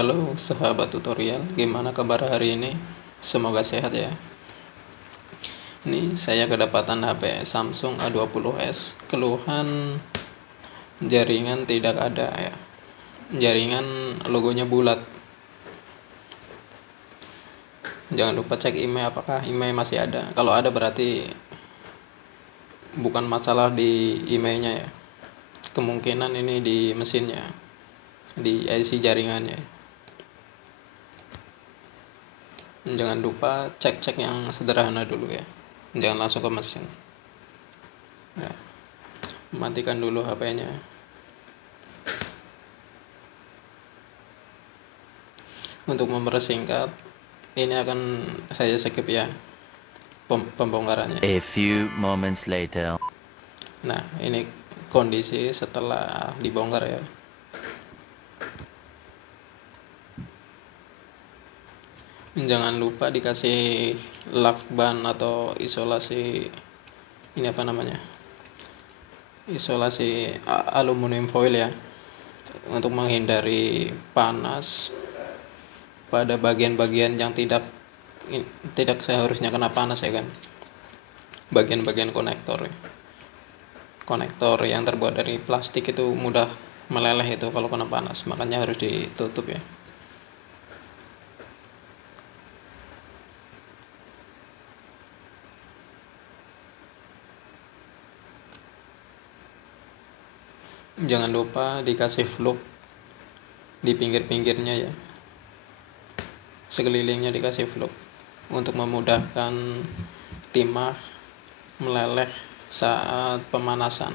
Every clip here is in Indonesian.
Halo sahabat tutorial, gimana kabar hari ini? Semoga sehat ya. Ini saya kedapatan HP Samsung A20s. Keluhan jaringan tidak ada ya. Jaringan logonya bulat. Jangan lupa cek email apakah email masih ada. Kalau ada berarti bukan masalah di emailnya ya. Kemungkinan ini di mesinnya, di IC jaringannya. Jangan lupa cek-cek yang sederhana dulu ya, jangan langsung ke mesin ya. Matikan dulu HP-nya. Untuk mempersingkat, ini akan saya skip ya pembongkarannya. A few moments later. Nah, ini kondisi setelah dibongkar ya. Jangan lupa dikasih lakban atau isolasi, ini apa namanya, isolasi aluminium foil ya, untuk menghindari panas pada bagian-bagian yang tidak seharusnya kena panas ya kan. Bagian-bagian konektor ya. Konektor yang terbuat dari plastik itu mudah meleleh itu kalau kena panas, makanya harus ditutup ya. Jangan lupa dikasih fluk di pinggir-pinggirnya ya, sekelilingnya dikasih fluk untuk memudahkan timah meleleh saat pemanasan.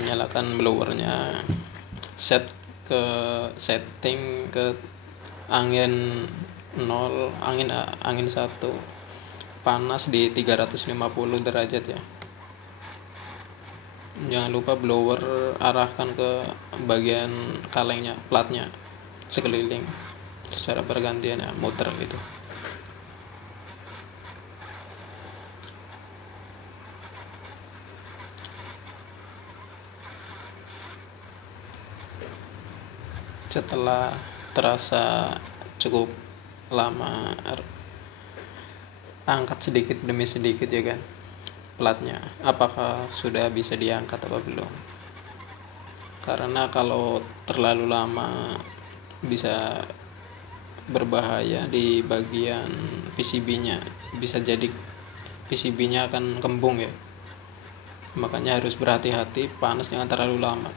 Nyalakan blowernya, setting ke angin 0, angin 1, panas di 350 derajat ya. Jangan lupa blower arahkan ke bagian kalengnya, platnya, sekeliling secara bergantian ya, muter gitu. Setelah terasa cukup lama, angkat sedikit demi sedikit ya kan platnya, apakah sudah bisa diangkat apa belum. Karena kalau terlalu lama bisa berbahaya di bagian PCB-nya, bisa jadi PCB-nya akan kembung ya. Makanya harus berhati-hati, panas jangan terlalu lama.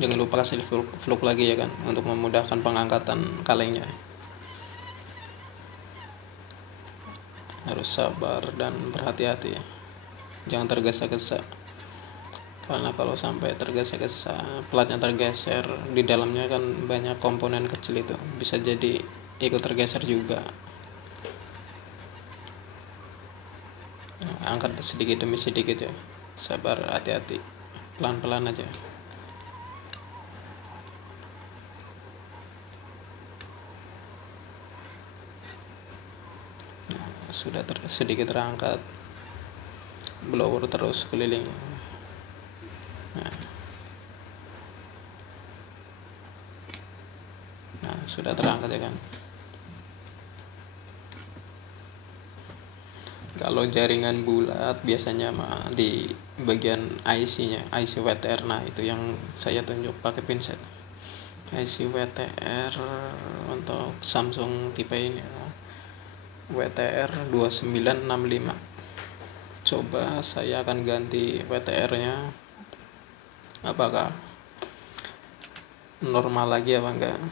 Jangan lupa kasih fluk lagi ya kan, untuk memudahkan pengangkatan kalengnya. Harus sabar dan berhati-hati ya, jangan tergesa-gesa, karena kalau sampai tergesa-gesa platnya tergeser, di dalamnya kan banyak komponen kecil, itu bisa jadi ikut tergeser juga. Nah, angkat sedikit demi sedikit ya, sabar, hati-hati, pelan-pelan aja. Sudah sedikit terangkat, blower terus keliling. Nah, sudah terangkat ya kan. Kalau jaringan bulat biasanya di bagian IC-nya, IC WTR. Nah, itu yang saya tunjuk pakai pinset. IC WTR untuk Samsung tipe ini WTR 2965. Coba saya akan ganti WTR-nya, apakah normal lagi apa enggak.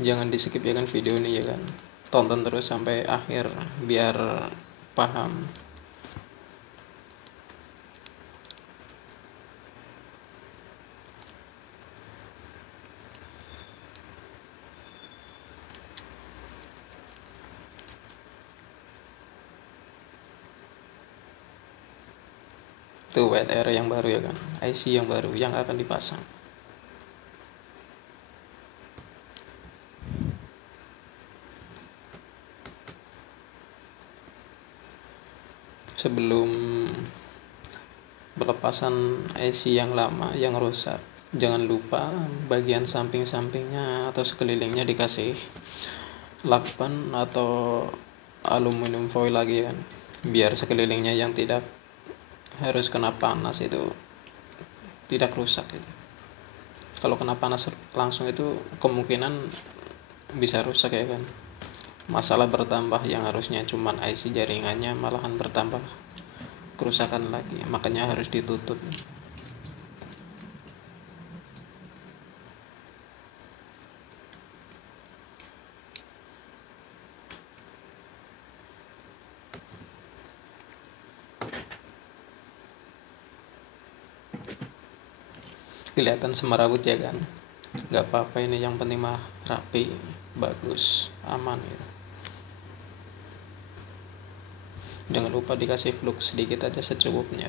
Jangan di skip ya kan video ini ya kan, tonton terus sampai akhir biar paham. itu wet area yang baru ya kan, IC yang baru yang akan dipasang. Sebelum pelepasan IC yang lama yang rusak, jangan lupa bagian samping-sampingnya atau sekelilingnya dikasih lakban atau aluminium foil lagi kan, biar sekelilingnya yang tidak harus kena panas itu tidak rusak gitu. Kalau kena panas langsung itu kemungkinan bisa rusak ya kan, masalah bertambah, yang harusnya cuman IC jaringannya malahan bertambah kerusakan lagi, makanya harus ditutup. Kelihatan semerawut ya kan, nggak apa-apa, ini yang penting mah rapi, bagus, aman gitu. Jangan lupa dikasih flux sedikit aja secukupnya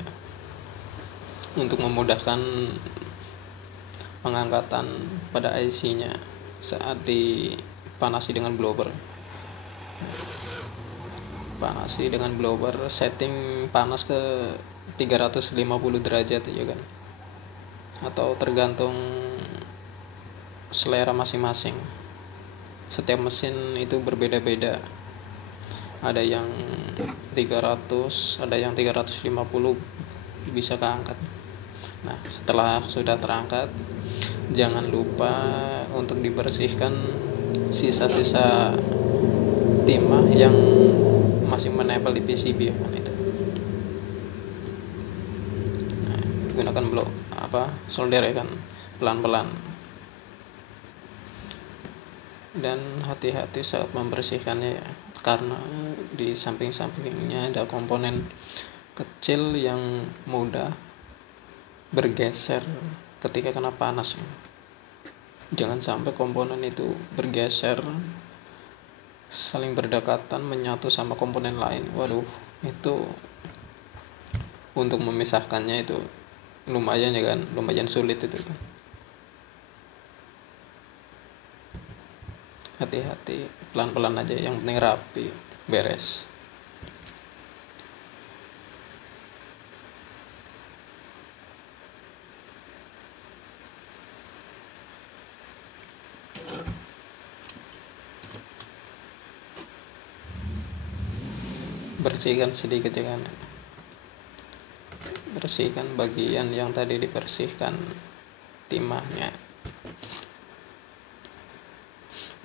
untuk memudahkan pengangkatan pada IC-nya saat dipanasi dengan blower. Panasi dengan blower, setting panas ke 350 derajat ya kan, atau tergantung selera masing-masing. Setiap mesin itu berbeda-beda, ada yang 300, ada yang 350 bisa keangkat. Nah, setelah sudah terangkat, jangan lupa untuk dibersihkan sisa-sisa timah yang masih menempel di PCB kan itu. Nah, gunakan solder ya kan, pelan-pelan. Dan hati-hati saat membersihkannya ya, karena di samping-sampingnya ada komponen kecil yang mudah bergeser ketika kena panas. Jangan sampai komponen itu bergeser, saling berdekatan, menyatu sama komponen lain. Waduh, itu untuk memisahkannya itu lumayan ya kan, lumayan sulit itu kan. Hati-hati, pelan-pelan aja, yang penting rapi, beres. Bersihkan sedikit ya kan, bersihkan bagian yang tadi dibersihkan timahnya.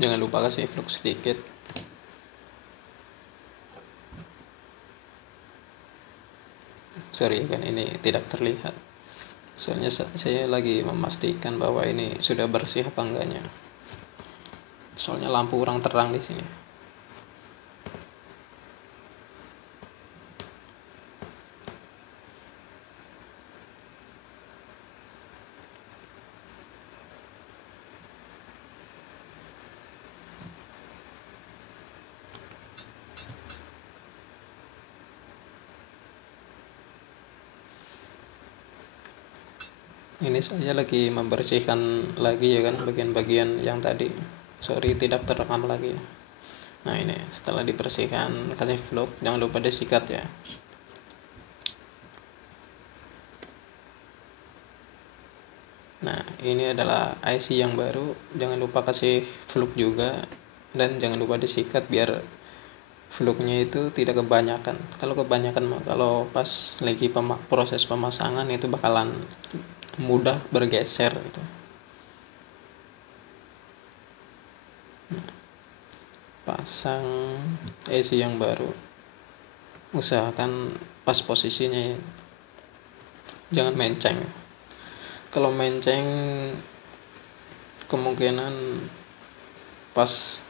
Jangan lupa kasih flux sedikit. Sorry kan, ini tidak terlihat, soalnya saya lagi memastikan bahwa ini sudah bersih apa enggaknya, soalnya lampu kurang terang di sini. Ini saya lagi membersihkan lagi ya kan, bagian-bagian yang tadi, sorry tidak terekam lagi. Nah ini setelah dibersihkan, kasih flux, jangan lupa disikat ya. Nah ini adalah IC yang baru, jangan lupa kasih flux juga, dan jangan lupa disikat biar fluxnya itu tidak kebanyakan. Kalau kebanyakan, kalau pas lagi proses pemasangan itu bakalan mudah bergeser gitu. Nah, pasang IC yang baru, usahakan pas posisinya ya, jangan menceng. Kalau menceng kemungkinan pas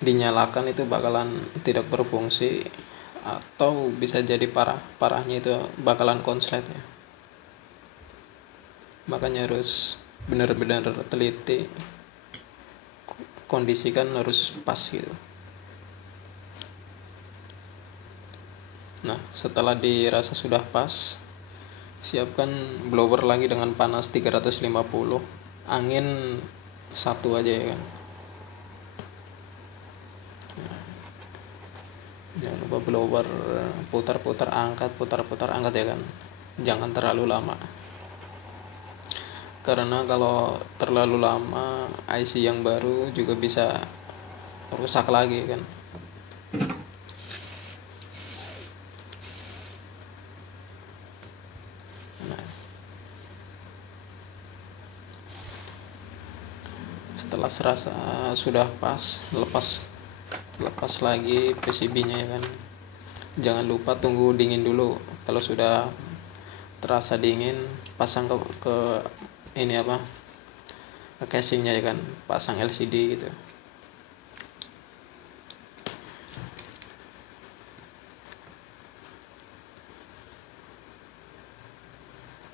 dinyalakan itu bakalan tidak berfungsi, atau bisa jadi parahnya itu bakalan konslet ya. Makanya harus benar-benar teliti, kondisikan harus pas gitu. Nah, setelah dirasa sudah pas, siapkan blower lagi dengan panas 350, angin satu aja ya kan. Jangan lupa blower, putar-putar angkat ya kan, jangan terlalu lama, karena kalau terlalu lama IC yang baru juga bisa rusak lagi kan. Nah, setelah serasa sudah pas, lepas lagi PCB-nya ya kan. Jangan lupa tunggu dingin dulu. Kalau sudah terasa dingin, pasang ke ini apa, ke casingnya ya kan, pasang LCD gitu.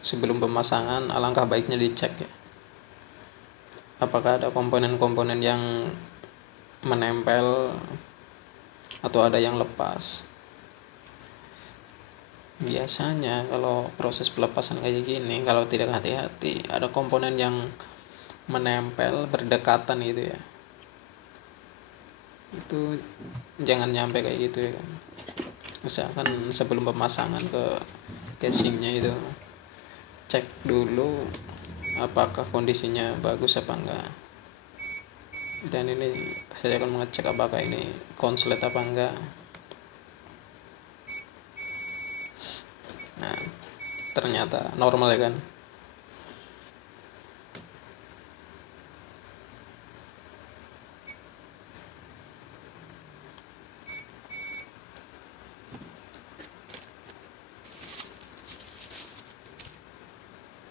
Sebelum pemasangan, alangkah baiknya dicek ya, apakah ada komponen-komponen yang menempel atau ada yang lepas. Biasanya kalau proses pelepasan kayak gini, kalau tidak hati-hati, ada komponen yang menempel berdekatan gitu ya, itu jangan nyampe kayak gitu ya kan. Usahakan sebelum pemasangan ke casingnya itu, cek dulu apakah kondisinya bagus apa enggak. Dan ini saya akan mengecek apakah ini konslet apa enggak. Nah, ternyata normal ya kan.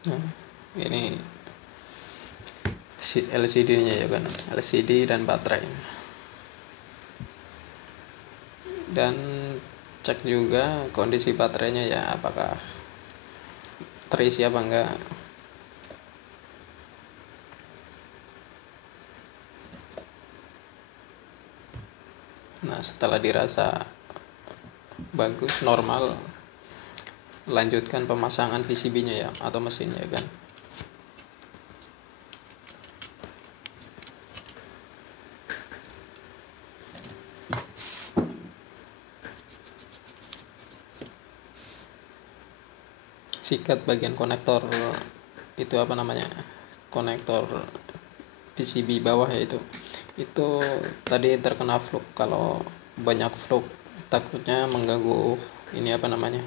Nah, ini LCD-nya ya kan, LCD dan baterai. Dan cek juga kondisi baterainya ya, apakah terisi apa enggak. Nah, setelah dirasa bagus, normal, lanjutkan pemasangan PCB-nya ya, atau mesinnya kan. Sikat bagian konektor itu apa namanya, konektor PCB bawah ya, itu tadi terkena fluk. Kalau banyak fluk takutnya mengganggu ini apa namanya,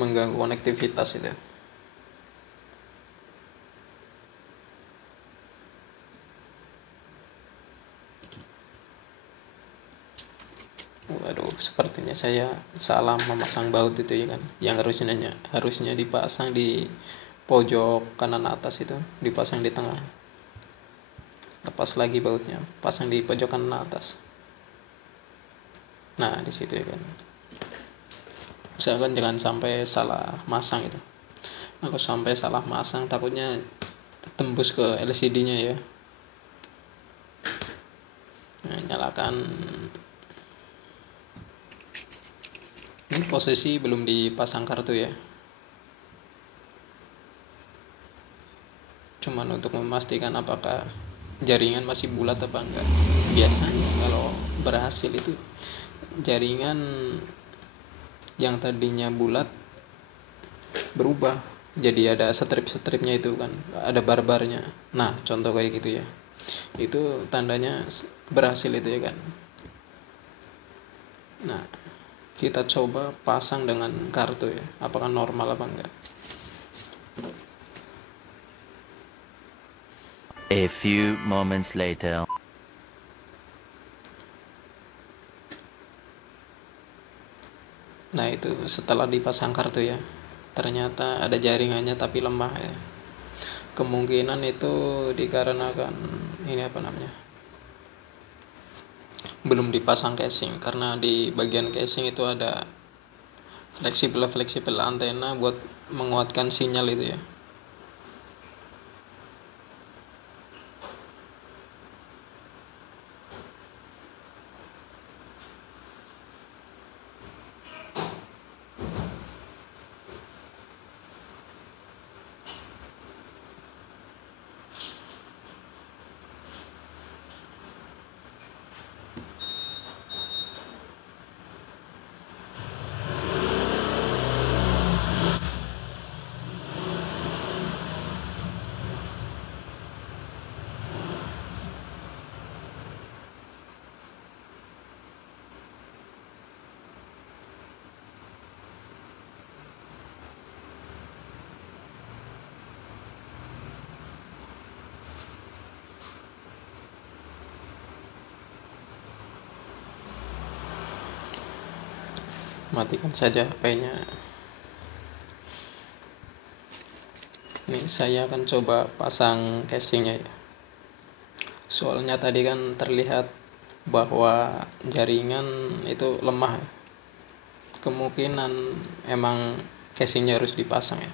mengganggu konektivitas itu. Waduh, sepertinya saya salah memasang baut itu ya kan. Yang harusnya dipasang di pojok kanan atas, itu dipasang di tengah. Lepas lagi bautnya, pasang di pojok kanan atas. Nah, di situ ya kan. Usahakan jangan sampai salah masang itu. Kalau sampai salah masang, takutnya tembus ke LCD-nya ya. Nah, nyalakan. Ini posisi belum dipasang kartu ya, cuman untuk memastikan apakah jaringan masih bulat apa enggak. Biasanya kalau berhasil itu, jaringan yang tadinya bulat berubah jadi ada strip-stripnya itu kan, ada bar-barnya. Nah, contoh kayak gitu ya, itu tandanya berhasil itu ya kan. Nah, kita coba pasang dengan kartu ya, apakah normal apa enggak. A few moments later. Nah, itu setelah dipasang kartu ya, ternyata ada jaringannya tapi lemah ya. Kemungkinan itu dikarenakan ini apa namanya, belum dipasang casing, karena di bagian casing itu ada fleksibel antena buat menguatkan sinyal itu ya. matikan saja HP-nya. Ini saya akan coba pasang casingnya ya. Soalnya tadi kan terlihat bahwa jaringan itu lemah. Kemungkinan emang casingnya harus dipasang ya.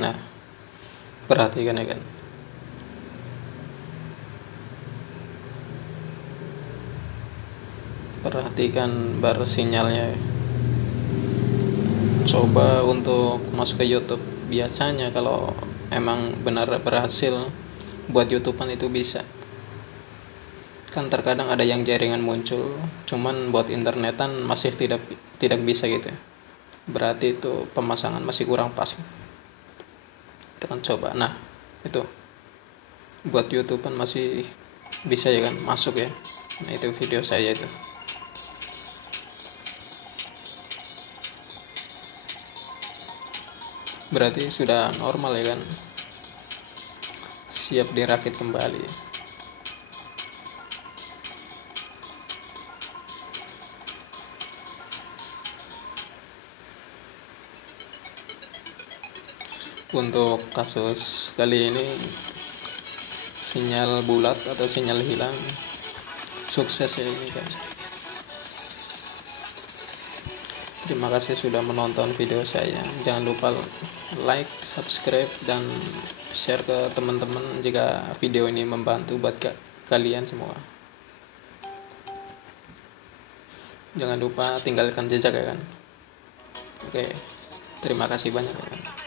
Nah, perhatikan ya kan. Perhatikan bar sinyalnya. Coba untuk masuk ke YouTube. Biasanya kalau emang benar berhasil buat YouTubean itu bisa. Kan terkadang ada yang jaringan muncul, cuman buat internetan masih tidak bisa gitu ya. Berarti itu pemasangan masih kurang pas. Kita kan coba. Nah, itu buat YouTubean masih bisa ya kan, masuk ya. Nah, itu video saya itu. Berarti sudah normal ya kan, siap dirakit kembali. Untuk kasus kali ini sinyal bulat atau sinyal hilang sukses ya ini kan. Terima kasih sudah menonton video saya. Jangan lupa like, subscribe, dan share ke teman-teman jika video ini membantu buat kalian semua. Jangan lupa tinggalkan jejak ya kan. Oke, terima kasih banyak ya kan.